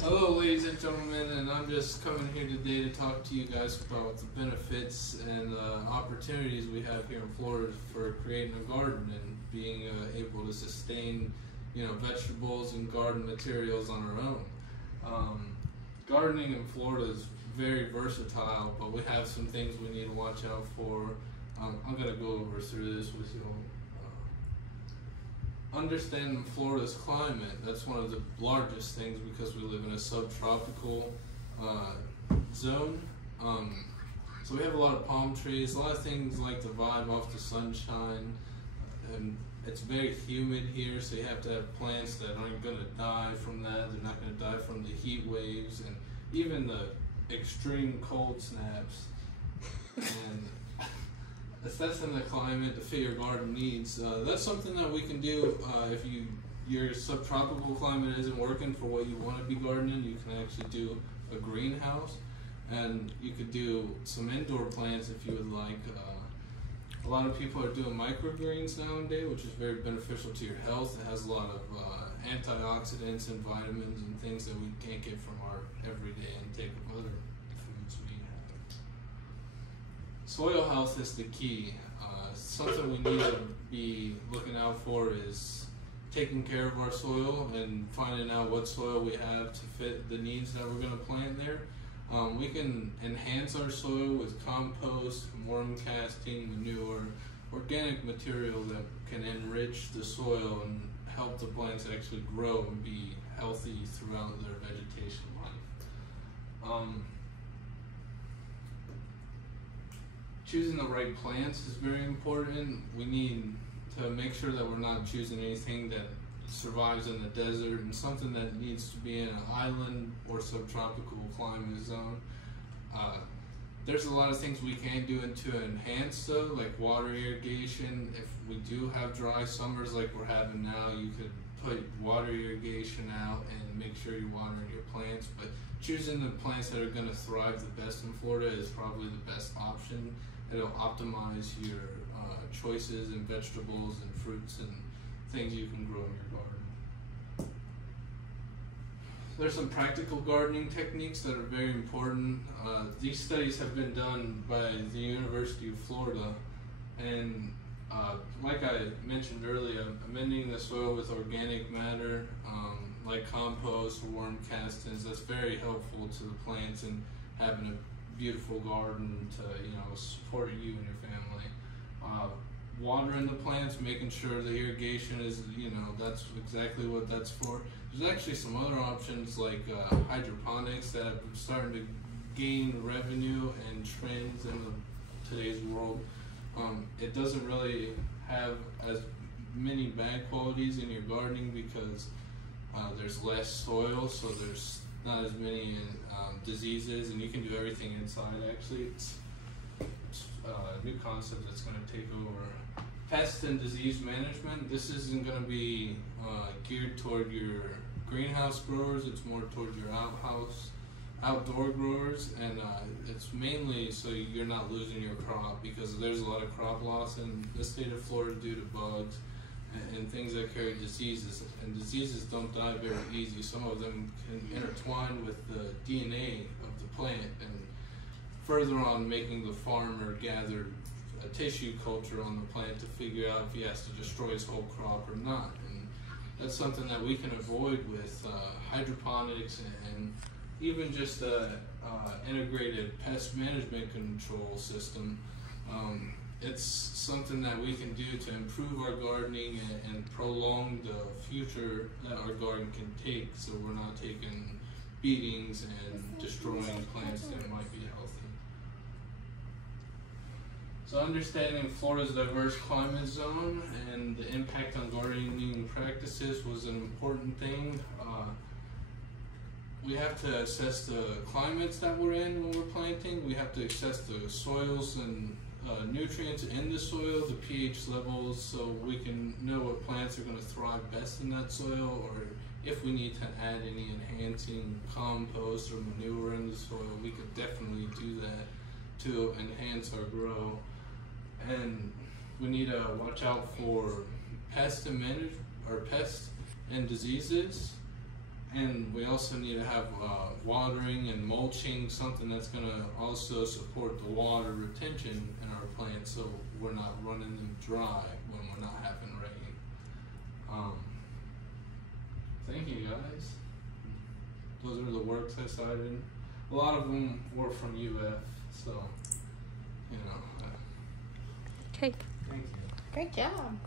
Hello, ladies and gentlemen, and I'm just coming here today to talk to you guys about the benefits and opportunities we have here in Florida for creating a garden and being able to sustain, vegetables and garden materials on our own. Gardening in Florida is very versatile, but we have some things we need to watch out for. I'm going to go over through this with you. Understanding Florida's climate, that's one of the largest things because we live in a subtropical zone. So we have a lot of palm trees, a lot of things like to vibe off the sunshine, and it's very humid here, so you have to have plants that aren't going to die from that. They're not going to die from the heat waves and even the extreme cold snaps. And assessing the climate to fit your garden needs, that's something that we can do. If your subtropical climate isn't working for what you want to be gardening, you can actually do a greenhouse, and you could do some indoor plants if you would like. A lot of people are doing microgreens nowadays, which is very beneficial to your health. It has a lot of antioxidants and vitamins and things that we can't get from our everyday intake of other foods we have. Soil health is the key. Something we need to be looking out for is taking care of our soil and finding out what soil we have to fit the needs that we're going to plant there. We can enhance our soil with compost, worm casting, manure, organic material that can enrich the soil and help the plants actually grow and be healthy throughout their vegetation life. Choosing the right plants is very important. We need to make sure that we're not choosing anything that survives in the desert and something that needs to be in an island or subtropical climate zone. There's a lot of things we can do to enhance though, like water irrigation. If we do have dry summers like we're having now, you could put water irrigation out and make sure you're watering your plants. But choosing the plants that are going to thrive the best in Florida is probably the best option. It'll optimize your choices in vegetables and fruits and things you can grow in your garden. There's some practical gardening techniques that are very important. These studies have been done by the University of Florida, and like I mentioned earlier, amending the soil with organic matter, like compost or worm castings, that's very helpful to the plants and having a beautiful garden to support you and your family. Watering the plants, making sure the irrigation is, that's exactly what that's for. There's actually some other options like hydroponics that are starting to gain revenue and trends in today's world. It doesn't really have as many bad qualities in your gardening because there's less soil, so there's not as many diseases, and you can do everything inside. Actually, it's a new concept that's going to take over. Pest and disease management. This isn't going to be geared toward your greenhouse growers. It's more toward your outdoor growers, and it's mainly so you're not losing your crop, because there's a lot of crop loss in the state of Florida due to bugs and things that carry diseases, and diseases don't die very easy. Some of them can intertwine with the DNA of the plant, and further on making the farmer gather a tissue culture on the plant to figure out if he has to destroy his whole crop or not. And that's something that we can avoid with hydroponics and even just an integrated pest management control system. It's something that we can do to improve our gardening and prolong the future that our garden can take, so we're not taking beatings and destroying plants that might be healthy. So understanding Florida's diverse climate zone and the impact on gardening practices was an important thing. We have to assess the climates that we're in when we're planting. We have to assess the soils and nutrients in the soil, the pH levels, so we can know what plants are going to thrive best in that soil, or if we need to add any enhancing compost or manure in the soil, we could definitely do that to enhance our grow. And we need to watch out for pests and diseases. And we also need to have watering and mulching, something that's going to also support the water retention in our plants so we're not running them dry when we're not having rain. Thank you guys. Those are the works I cited. A lot of them were from UF, so, you know. Okay. Thank you. Great job.